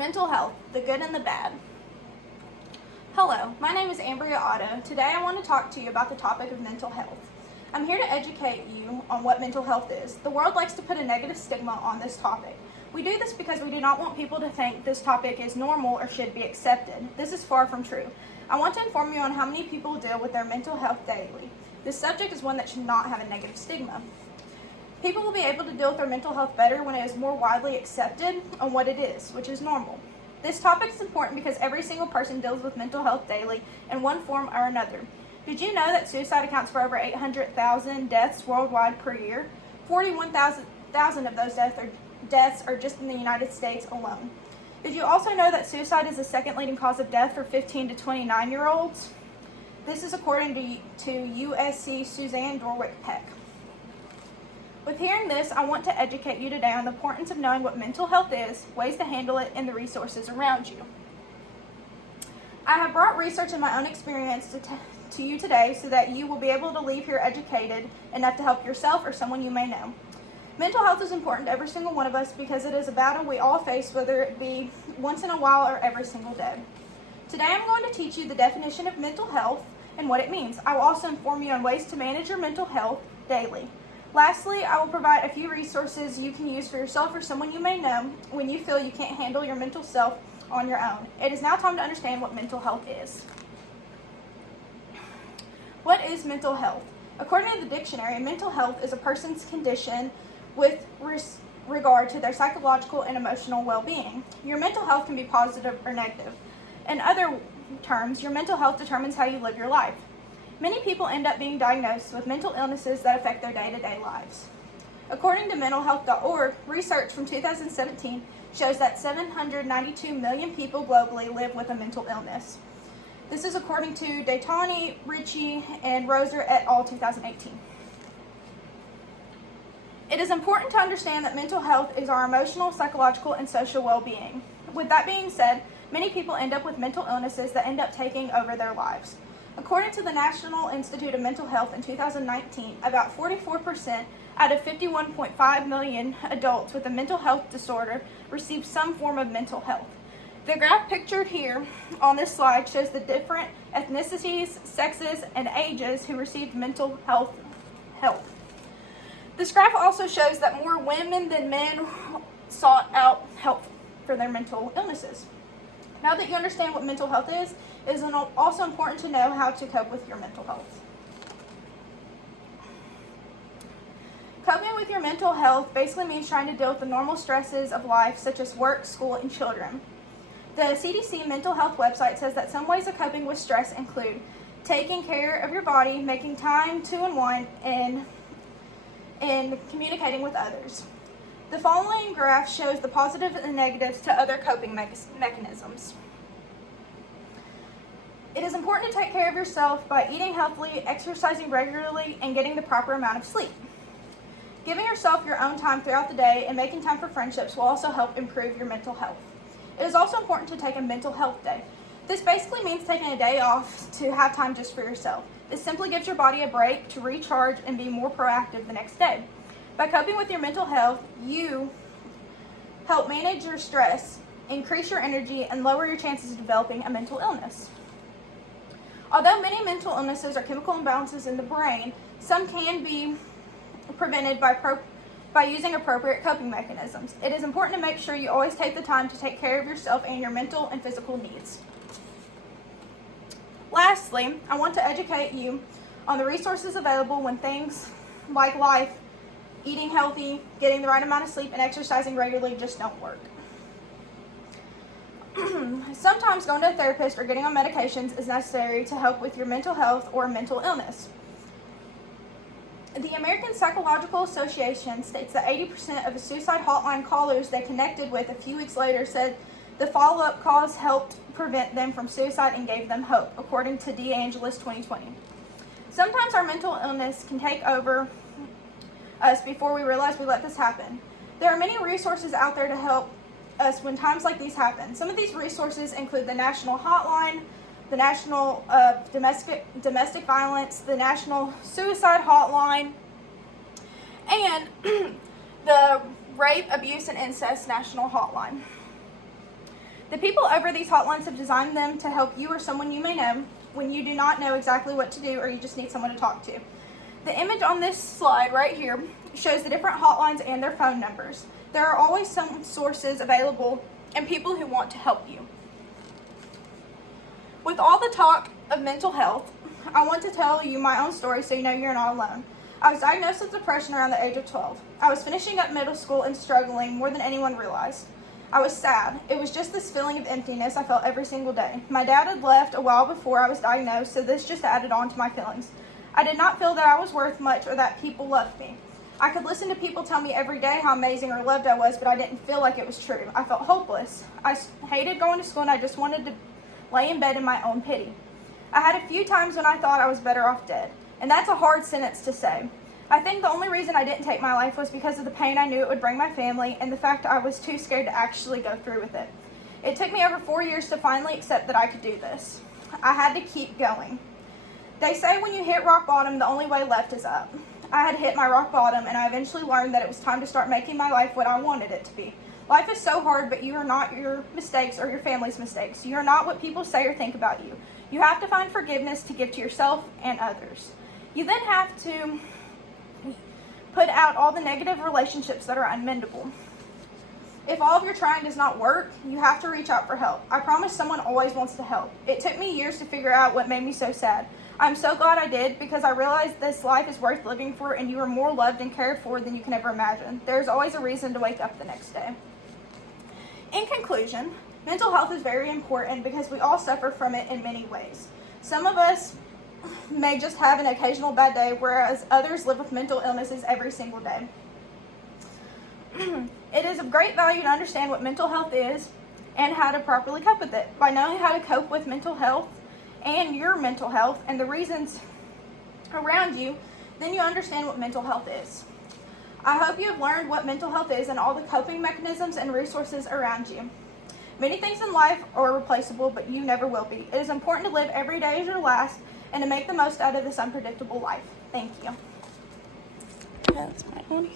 Mental health, the good and the bad. Hello, my name is Ambria Otto. Today I want to talk to you about the topic of mental health. I'm here to educate you on what mental health is. The world likes to put a negative stigma on this topic. We do this because we do not want people to think this topic is normal or should be accepted. This is far from true. I want to inform you on how many people deal with their mental health daily. This subject is one that should not have a negative stigma. People will be able to deal with their mental health better when it is more widely accepted on what it is, which is normal. This topic is important because every single person deals with mental health daily in one form or another. Did you know that suicide accounts for over 800,000 deaths worldwide per year? 41,000 of those deaths are just in the United States alone. Did you also know that suicide is the second leading cause of death for 15 to 29-year-olds? This is according to USC Suzanne Dorwick Peck. With hearing this, I want to educate you today on the importance of knowing what mental health is, ways to handle it, and the resources around you. I have brought research and my own experience to you today so that you will be able to leave here educated enough to help yourself or someone you may know. Mental health is important to every single one of us because it is a battle we all face, whether it be once in a while or every single day. Today I'm going to teach you the definition of mental health and what it means. I will also inform you on ways to manage your mental health daily. Lastly, I will provide a few resources you can use for yourself or someone you may know when you feel you can't handle your mental self on your own. It is now time to understand what mental health is. What is mental health? According to the dictionary, mental health is a person's condition with regard to their psychological and emotional well-being. Your mental health can be positive or negative. In other terms, your mental health determines how you live your life. Many people end up being diagnosed with mental illnesses that affect their day-to-day lives. According to mentalhealth.org, research from 2017 shows that 792 million people globally live with a mental illness. This is according to Daytani, Ritchie, and Roser et al. 2018. It is important to understand that mental health is our emotional, psychological, and social well-being. With that being said, many people end up with mental illnesses that end up taking over their lives. According to the National Institute of Mental Health in 2019, about 44% out of 51.5 million adults with a mental health disorder receive some form of mental health. The graph pictured here on this slide shows the different ethnicities, sexes, and ages who received mental health help. This graph also shows that more women than men sought out help for their mental illnesses. Now that you understand what mental health is, it is also important to know how to cope with your mental health. Coping with your mental health basically means trying to deal with the normal stresses of life, such as work, school, and children. The CDC mental health website says that some ways of coping with stress include taking care of your body, making time to unwind, and communicating with others. The following graph shows the positives and negatives to other coping mechanisms. It is important to take care of yourself by eating healthily, exercising regularly, and getting the proper amount of sleep. Giving yourself your own time throughout the day and making time for friendships will also help improve your mental health. It is also important to take a mental health day. This basically means taking a day off to have time just for yourself. This simply gives your body a break to recharge and be more proactive the next day. By coping with your mental health, you help manage your stress, increase your energy, and lower your chances of developing a mental illness. Although many mental illnesses are chemical imbalances in the brain, some can be prevented by using appropriate coping mechanisms. It is important to make sure you always take the time to take care of yourself and your mental and physical needs. Lastly, I want to educate you on the resources available when things like life, eating healthy, getting the right amount of sleep, and exercising regularly just don't work. Sometimes going to a therapist or getting on medications is necessary to help with your mental health or mental illness. The American Psychological Association states that 80% of the suicide hotline callers they connected with a few weeks later said the follow-up calls helped prevent them from suicide and gave them hope, according to DeAngelis 2020. Sometimes our mental illness can take over us before we realize we let this happen. There are many resources out there to help us when times like these happen. Some of these resources include the National Hotline, the National Domestic Violence, the National Suicide Hotline, and the Rape, Abuse, and Incest National Hotline. The people over these hotlines have designed them to help you or someone you may know when you do not know exactly what to do or you just need someone to talk to. The image on this slide right here shows the different hotlines and their phone numbers. There are always some sources available and people who want to help you. With all the talk of mental health, I want to tell you my own story so you know you're not alone. I was diagnosed with depression around the age of 12. I was finishing up middle school and struggling more than anyone realized. I was sad. It was just this feeling of emptiness I felt every single day. My dad had left a while before I was diagnosed, so this just added on to my feelings. I did not feel that I was worth much or that people loved me. I could listen to people tell me every day how amazing or loved I was, but I didn't feel like it was true. I felt hopeless. I hated going to school and I just wanted to lay in bed in my own pity. I had a few times when I thought I was better off dead, and that's a hard sentence to say. I think the only reason I didn't take my life was because of the pain I knew it would bring my family and the fact I was too scared to actually go through with it. It took me over 4 years to finally accept that I could do this. I had to keep going. They say when you hit rock bottom, the only way left is up. I had hit my rock bottom, and I eventually learned that it was time to start making my life what I wanted it to be. Life is so hard, but you are not your mistakes or your family's mistakes. You are not what people say or think about you. You have to find forgiveness to give to yourself and others. You then have to put out all the negative relationships that are unmendable. If all of your trying does not work, you have to reach out for help. I promise someone always wants to help. It took me years to figure out what made me so sad. I'm so glad I did because I realized this life is worth living for and you are more loved and cared for than you can ever imagine. There's always a reason to wake up the next day. In conclusion, mental health is very important because we all suffer from it in many ways. Some of us may just have an occasional bad day, whereas others live with mental illnesses every single day. It is of great value to understand what mental health is and how to properly cope with it. By knowing how to cope with mental health and your mental health and the reasons around you, then you understand what mental health is. I hope you have learned what mental health is and all the coping mechanisms and resources around you. Many things in life are replaceable, but you never will be. It is important to live every day as your last and to make the most out of this unpredictable life. Thank you. That's my one.